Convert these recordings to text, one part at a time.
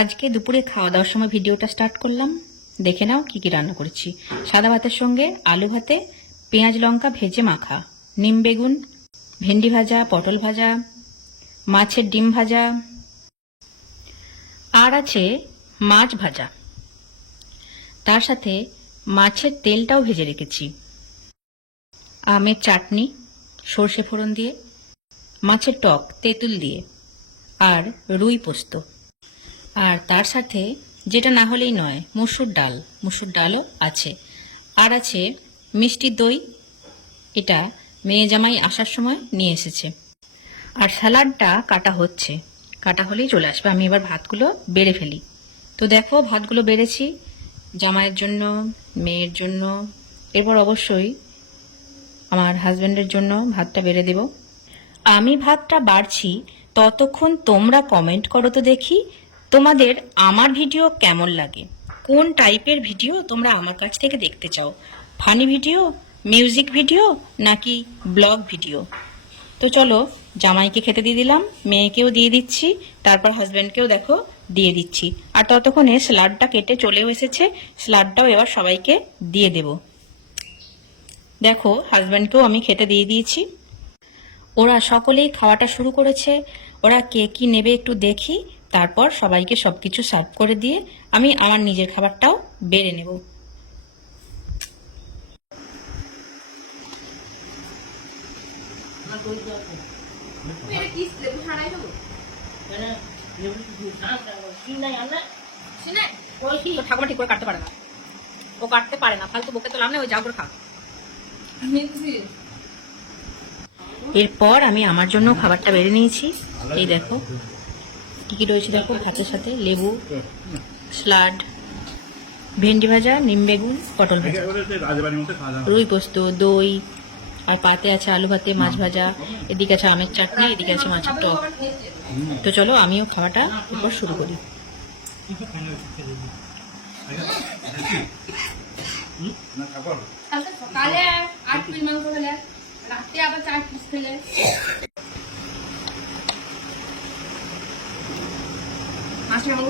আজকে দুপুরে খাওয়া দাওয়ার সময় ভিডিওটা স্টার্ট করলাম। দেখে নাও কি কি রান্না করেছি। সাদা ভাতের সঙ্গে আলু ভাতে পেঁয়াজ লঙ্কা ভেজে মাখা, নিম বেগুন, ভেন্ডি ভাজা, পটল ভাজা, মাছের ডিম ভাজা, আর আছে মাছ ভাজা। তার সাথে মাছের তেলটাও ভেজে রেখেছি। আমের চাটনি সর্ষে ফোড়ন দিয়ে, মাছের টক তেঁতুল দিয়ে, আর রুই পোস্ত। আর তার সাথে যেটা না হলেই নয়, মুসুর ডালও আছে। আর আছে মিষ্টি দই, এটা মেয়ে জামাই আসার সময় নিয়ে এসেছে। আর স্যালাডটা কাটা হচ্ছে, কাটা হলেই চলে আসবে। আমি এবার ভাতগুলো বেড়ে ফেলি। তো দেখো ভাতগুলো বেড়েছি জামাইয়ের জন্য, মেয়ের জন্য, এরপর অবশ্যই আমার হাজব্যান্ডের জন্য ভাতটা বেড়ে দেব। আমি ভাতটা বাড়ছি ততক্ষণ তোমরা কমেন্ট করো তো দেখি তোমাদের আমার ভিডিও কেমন লাগে, কোন টাইপের ভিডিও তোমরা আমার কাছ থেকে দেখতে চাও। ফানি ভিডিও, মিউজিক ভিডিও, নাকি ব্লগ ভিডিও। তো চলো জামাইকে খেতে দিয়ে দিলাম, মেয়েকেও দিয়ে দিচ্ছি, তারপর হাজব্যান্ডকেও দেখো দিয়ে দিচ্ছি। আর ততক্ষণে স্যালাডটা কেটে চলেও এসেছে, স্যালাডটাও এবার সবাইকে দিয়ে দেব। দেখো হাজব্যান্ডকেও আমি খেতে দিয়ে দিয়েছি। ওরা সকলেই খাওয়াটা শুরু করেছে। ওরা কে কি নেবে একটু দেখি, তারপর সবাইকে সবকিছু সার্ভ করে দিয়ে আমি আমার নিজের খাবারটাও বেড়ে নেব। ঠাকুমা ঠিক করে কাটতে পারে না, ও কাটতে পারে না, ফালতু বকে তো লাভ নেই, ওই যা করে খা। এরপর আমি আমার জন্য খাবারটা বেড়ে নিয়েছি। এই দেখো কি কি রয়েছে, দেখো ভাতের সাথে লেবু, স্যালাড, ভেন্ডি ভাজা, নিম বেগুন, পটল ভাজা, রুই পোস্ত, দই, আর পাতে আছে আলু ভাতে, মাছ ভাজা, এদিকে আছে আমের চাটনি, এদিকে আছে মাছের টক। তো চলো আমিও খাওয়াটা এরপর শুরু করি। সকালে 8 পিস মাংস খেলে, রাতে আবার 4 পিস খেলে। মাছ নেবো,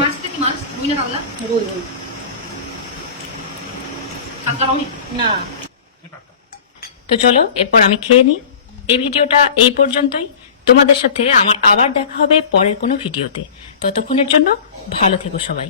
মাছটা কি মাছ? রুই না কাতলা? রুই কাতলা পাওনি না। তো চলো এরপর আমি খেয়ে নিই। এই ভিডিওটা এই পর্যন্তই। তোমাদের সাথে আমার আবার দেখা হবে পরের কোনো ভিডিওতে। ততক্ষণের জন্য ভালো থেকো সবাই।